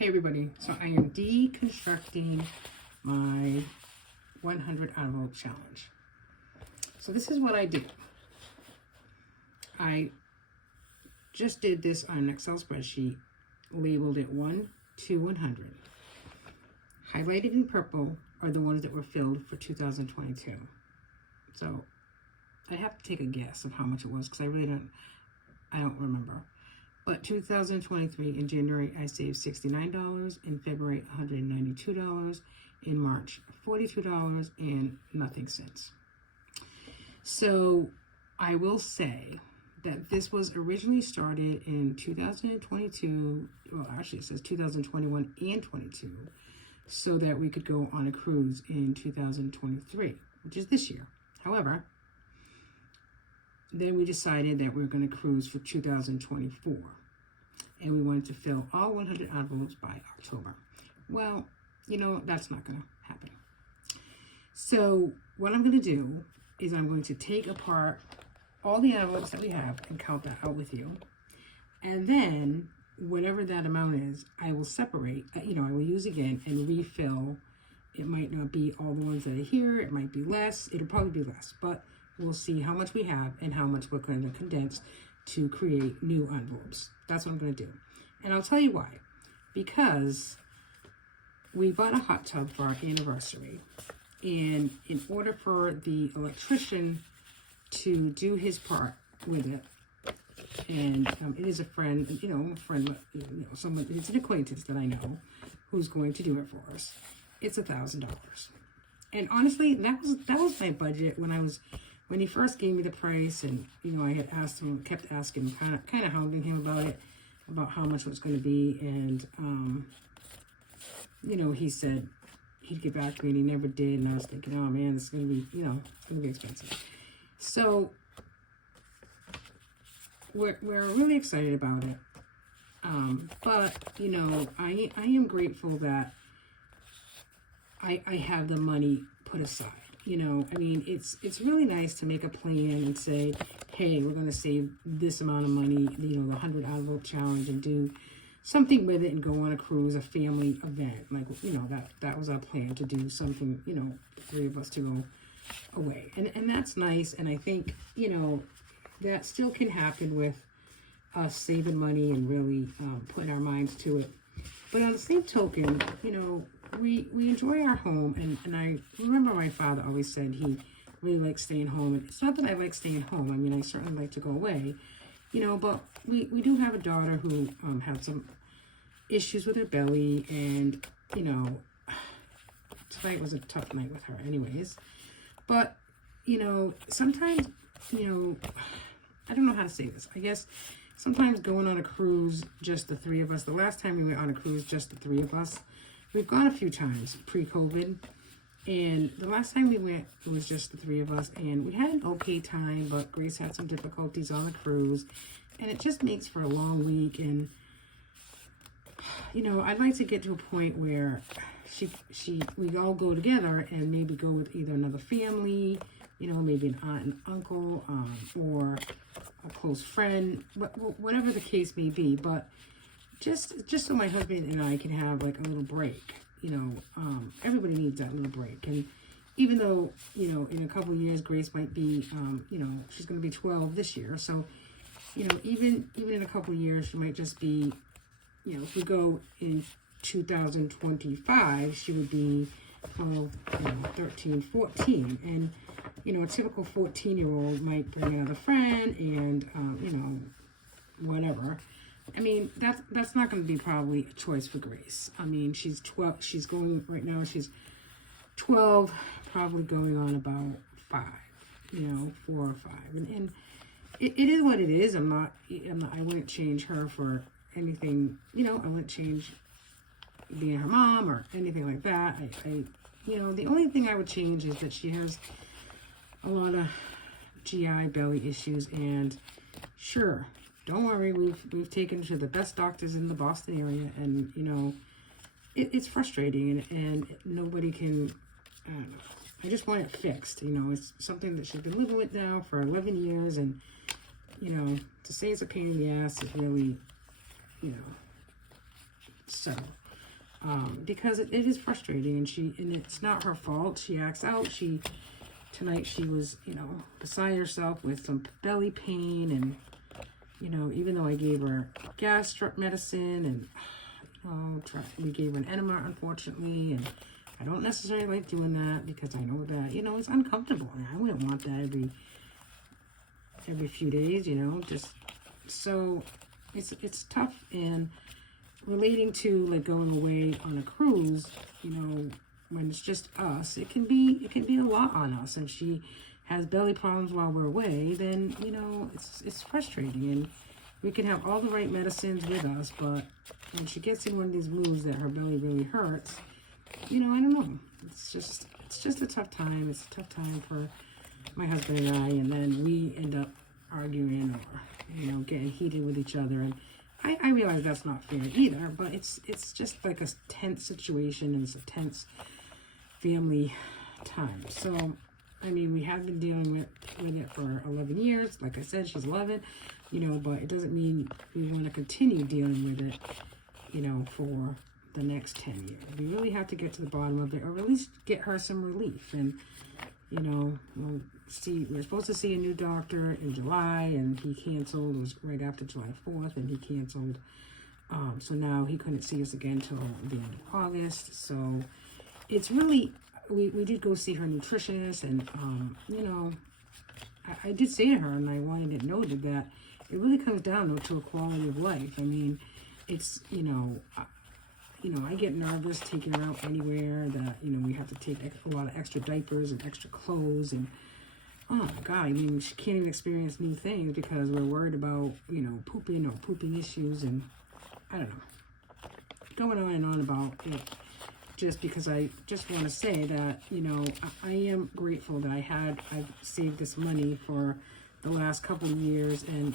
Hey everybody, so I am deconstructing my 100 envelope challenge. So this is what I do. I just did this on an Excel spreadsheet, labeled it 1 to 100. Highlighted in purple are the ones that were filled for 2022. So I have to take a guess of how much it was because I don't remember. But 2023 in January, I saved $69. In February, $192. In March, $42, and nothing since. So I will say that this was originally started in 2022. Well, actually, it says 2021 and 22, so that we could go on a cruise in 2023, which is this year. However, then we decided that we were going to cruise for 2024. And we wanted to fill all 100 envelopes by October. Well, that's not going to happen. So what I'm going to do is I'm going to take apart all the envelopes that we have and count that out with you. And then whatever that amount is, I will separate, I will use again and refill. It might not be all the ones that are here. It might be less. It'll probably be less, but we'll see how much we have and how much we're going to condense to create new envelopes. That's what I'm going to do. And I'll tell you why. Because we bought a hot tub for our anniversary. And in order for the electrician to do his part with it, and it is a friend, someone, it's an acquaintance that I know who's going to do it for us. It's $1,000. And honestly, that was my budget when he first gave me the price, and I had asked him, kept asking, kind of hounding him about it, about how much it was going to be, and he said he'd get back to me, and he never did. And I was thinking, oh man, this is going to be, it's going to be expensive. So we're really excited about it, but I am grateful that I have the money put aside. It's really nice to make a plan and say, hey, we're going to save this amount of money, the 100 envelope challenge, and do something with it and go on a cruise, a family event. That was our plan, to do something, the three of us to go away. And that's nice. And I think, that still can happen with us saving money and really putting our minds to it. But on the same token, we enjoy our home, and I remember my father always said he really likes staying home. And it's not that I like staying home. I certainly like to go away, but we do have a daughter who had some issues with her belly, and, tonight was a tough night with her anyways. But, sometimes, I don't know how to say this. I guess sometimes going on a cruise, just the three of us, the last time we went on a cruise, just the three of us, we've gone a few times pre-COVID, and the last time we went, it was just the three of us, and we had an okay time, but Grace had some difficulties on the cruise, and it just makes for a long week. And I'd like to get to a point where we all go together and maybe go with either another family, maybe an aunt and uncle, or a close friend, whatever the case may be, but just so my husband and I can have like a little break. Everybody needs that little break. And even though, in a couple of years, Grace might be, she's going to be 12 this year. So, even in a couple of years, she might just be, if we go in 2025, she would be 12, 13, 14. And, a typical 14-year-old might bring another friend and, whatever. That's not going to be probably a choice for Grace. She's 12. She's going right now. She's 12, probably going on about 5. 4 or 5. And it is what it is. I wouldn't change her for anything. I wouldn't change being her mom or anything like that. The only thing I would change is that she has a lot of GI belly issues, and sure, don't worry, we've taken her to the best doctors in the Boston area, and it's frustrating, and nobody can, I don't know, I just want it fixed. It's something that she's been living with now for 11 years, and to say it's a pain in the ass is really, so because it is frustrating, and it's not her fault. She acts out. Tonight she was, beside herself with some belly pain, and, even though I gave her gastro medicine, and, we gave her an enema, unfortunately, and I don't necessarily like doing that because I know that, it's uncomfortable, and I wouldn't want that every few days, just, so it's tough. And relating to like going away on a cruise, when it's just us, it can be a lot on us, and she has belly problems while we're away, then it's frustrating, and we can have all the right medicines with us, but when she gets in one of these moods that her belly really hurts, I don't know, it's just a tough time. It's a tough time for my husband and I, and then we end up arguing or getting heated with each other, and I realize that's not fair either, but it's just like a tense situation, and it's a tense family time. So, we have been dealing with it for 11 years. Like I said, she's 11, but it doesn't mean we want to continue dealing with it, for the next 10 years. We really have to get to the bottom of it, or at least get her some relief. And, we're supposed to see a new doctor in July, and he canceled. It was right after July 4th, and he canceled. So now he couldn't see us again till the end of August. So it's really, we did go see her nutritionist, and, I did say to her, and I wanted it noted, that it really comes down to a quality of life. It's, I get nervous taking her out anywhere that, we have to take a lot of extra diapers and extra clothes, and oh my God, she can't even experience new things because we're worried about, pooping or pooping issues, and I don't know, going on and on about it, just because I just want to say that, I am grateful that I've saved this money for the last couple of years, and,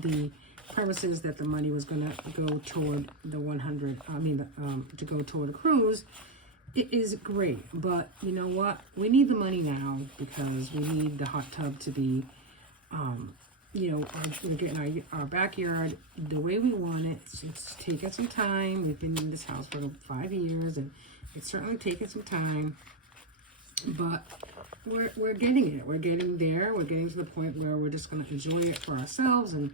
the premises that the money was going to go toward the 100, to go toward a cruise, it is great. But you know what? We need the money now because we need the hot tub to be, we're getting our backyard the way we want it. It's taken some time. We've been in this house for 5 years, and it's certainly taken some time. But we're getting it. We're getting there. We're getting to the point where we're just going to enjoy it for ourselves, and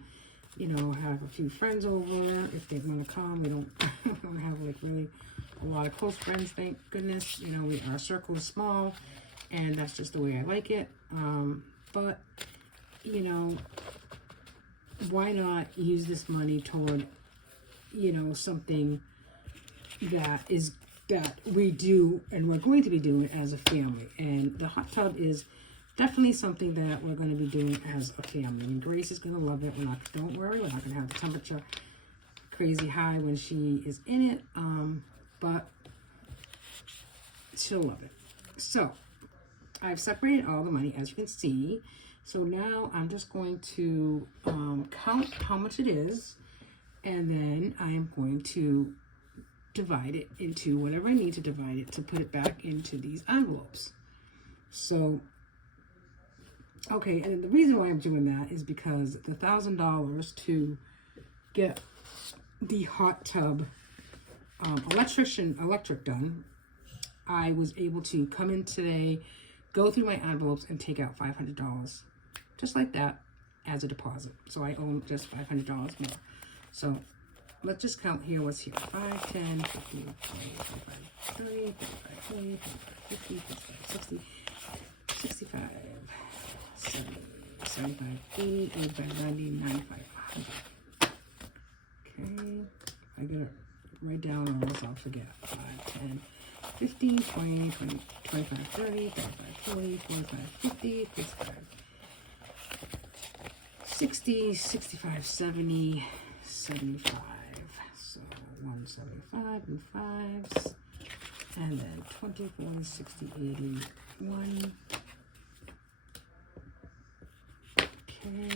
have a few friends over if they want to come. We don't have like really a lot of close friends, thank goodness. Our circle is small, and that's just the way I like it. But why not use this money toward, something that we do and we're going to be doing as a family. And the hot tub is definitely something that we're going to be doing as a family. And Grace is going to love it. Don't worry, we're not going to have the temperature crazy high when she is in it. But she'll love it. So I've separated all the money, as you can see. So now I'm just going to count how much it is, and then I am going to divide it into whatever I need to divide it to put it back into these envelopes. So, okay, and the reason why I'm doing that is because the $1,000 to get the hot tub electric done, I was able to come in today, go through my envelopes, and take out $500 just like that as a deposit. So I owe just $500 more. So let's just count here what's here. 5, 10, 15, 20, 25, 30, 35, 40, 50, 60, 65, 70, 75, 80, 85, 90, 95, 100. Okay, I gotta write down or else I'll forget. 5, 10, 15, 20, 25, 30, 35, 40, 45, 50, 55, 60, 65, 70, 75. So 175 and 5s. And then 20, 40, 60, 80, 1. Okay.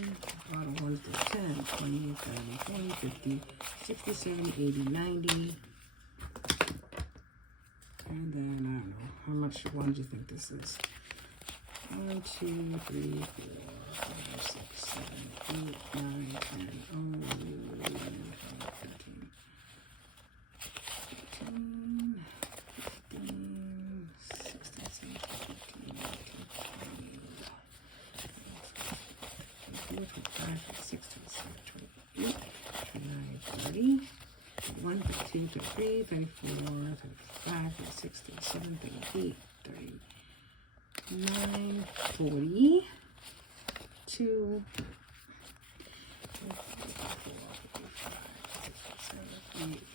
Bottom ones to 10, 20, 30, 40, 50, 60, 70, 80, 90. And then, I don't know, how much one do you think this is? 1, 2, 3, 4, 5, 6, 7, 8, 9, 10, 11, 12, 13, 14, 30, 31, 32, 33, 34, 35, 36, 37, 38, 39, 40, 2,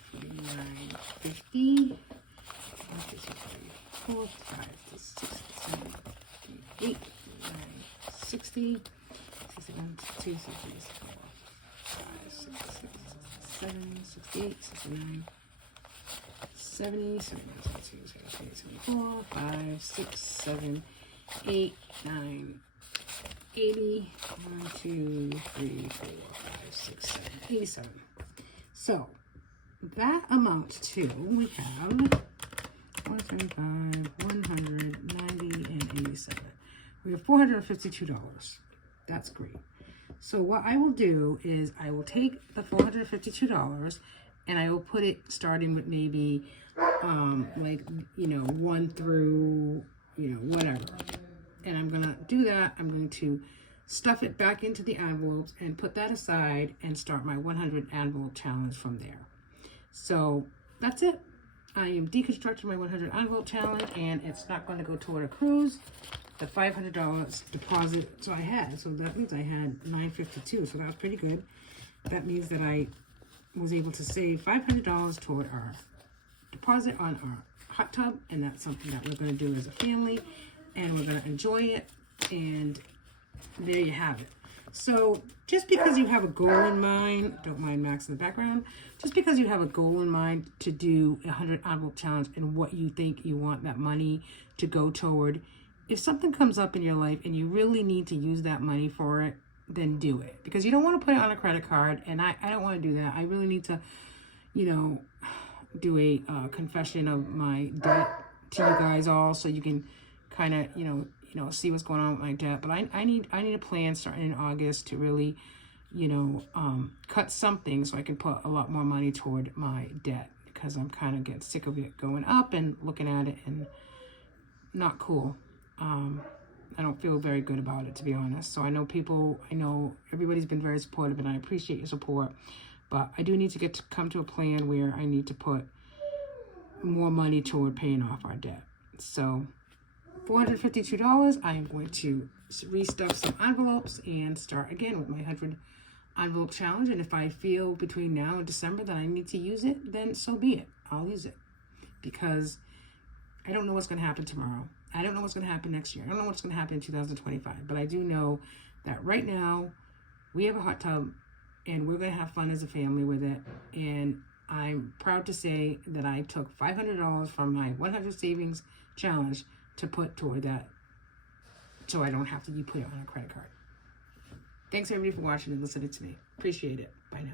49, 50, 4, 5, 6, 7, 8, 9, 60, 61, 62, 64, 5, 6, 7, 68, 69, 70, 71, 72, 73, 74, 5, 6, 7, 8, 9, 80, 1, 2, 3, 4, 5, 6, 7, 87. So that amounts to, we have 175, 190, and 87. We have $452. That's great. So what I will do is I will take the $452 and I will put it starting with maybe like, you know, 1 through, you know, whatever. And I'm gonna do that. I'm going to stuff it back into the envelopes and put that aside and start my 100 envelope challenge from there. So that's it. I am deconstructing my 100 envelope challenge, and it's not going to go toward a cruise. The $500 deposit, so I had, so that means I had $952, so that was pretty good. That means that I was able to save $500 toward our deposit on our hot tub, and that's something that we're going to do as a family, and we're going to enjoy it, and there you have it. So just because you have a goal in mind, don't mind Max in the background, just because you have a goal in mind to do a 100 envelope challenge and what you think you want that money to go toward, if something comes up in your life and you really need to use that money for it, then do it. Because you don't want to put it on a credit card, and I don't want to do that. I really need to, you know, do a confession of my debt to you guys all, so you can kind of, you know, see what's going on with my debt. But I need a plan starting in August to really, you know, cut something so I can put a lot more money toward my debt, because I'm kind of getting sick of it going up and looking at it and not cool. I don't feel very good about it, to be honest. So I know everybody's been very supportive, and I appreciate your support, but I do need to come to a plan where I need to put more money toward paying off our debt. So $452, I am going to restuff some envelopes and start again with my 100 envelope challenge. And if I feel between now and December that I need to use it, then so be it. I'll use it, because I don't know what's going to happen tomorrow. I don't know what's going to happen next year. I don't know what's going to happen in 2025. But I do know that right now we have a hot tub, and we're going to have fun as a family with it. And I'm proud to say that I took $500 from my 100 savings challenge to put toward that, so I don't have to put it on a credit card. Thanks everybody for watching and listening to me. Appreciate it. Bye now.